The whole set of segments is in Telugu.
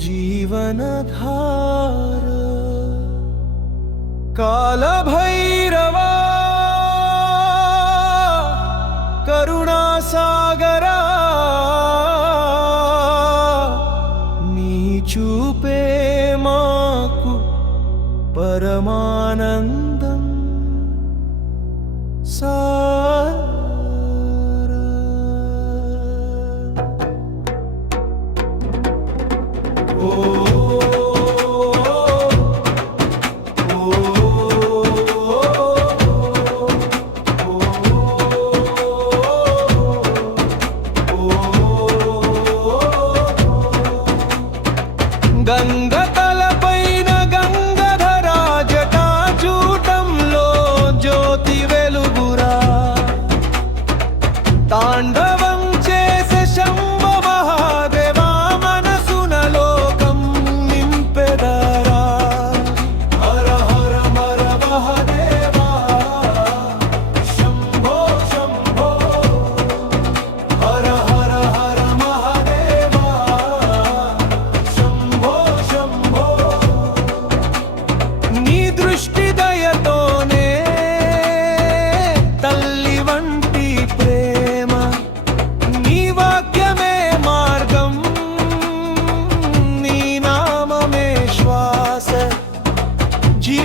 जीवनधार। कालभैरवा करुणासागरा। 真的。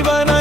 ജീവന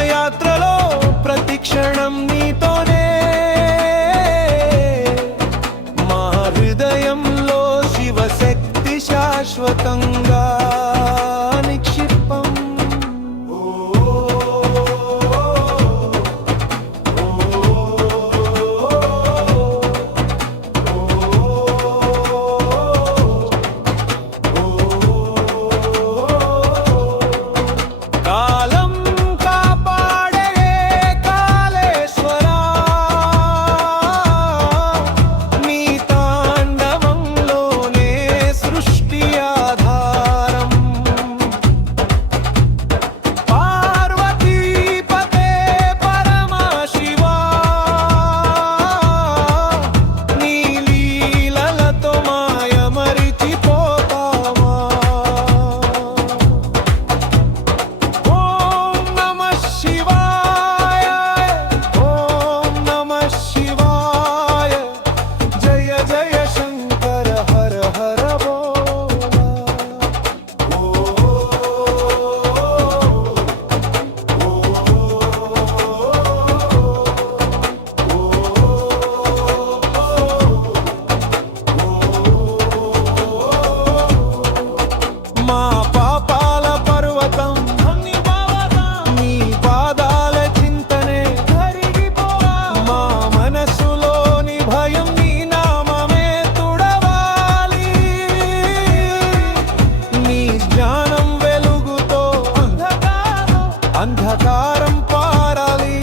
భారం పారాలి.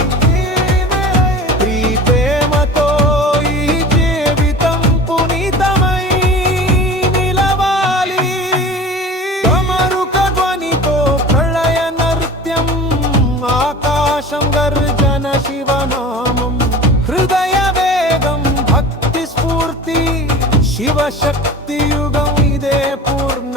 ఈ ప్రేమతో ఈ జీవితం పునీతమై నిలవాలి. తమరుక ధ్వనితో ప్రళయ నృత్యం ఇదే పూర్ణ